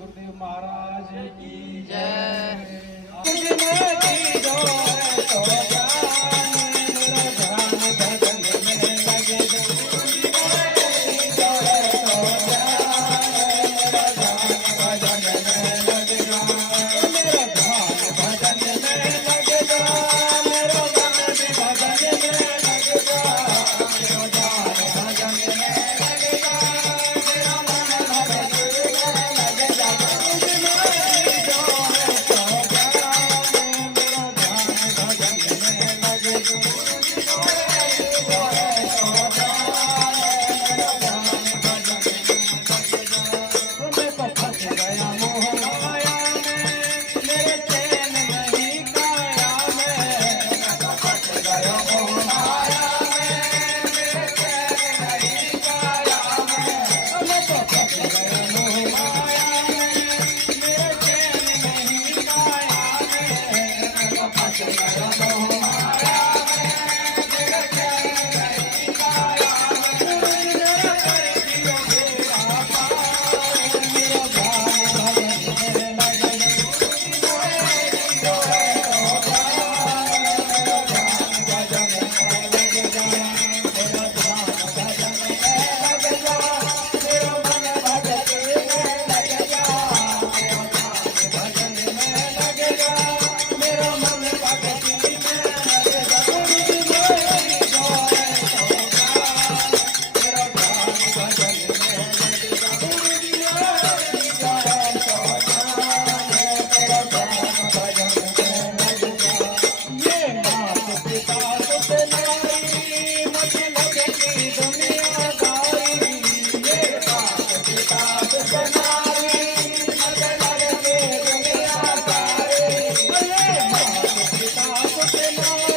गुरुदेव महाराज की जय। गुरुदेव की जय। तो जान मेरा ध्यान भजन में लगे जो। गुरुदेव की जय। तो जान मेरा ध्यान भजन में लगे जो। मेरा ध्यान भजन में लगे जो। मेरा मन भी भजन में लगे जो। मेरा ध्यान भजन में लगे जो। मेरा मन भजन में लगे जो। Thank you.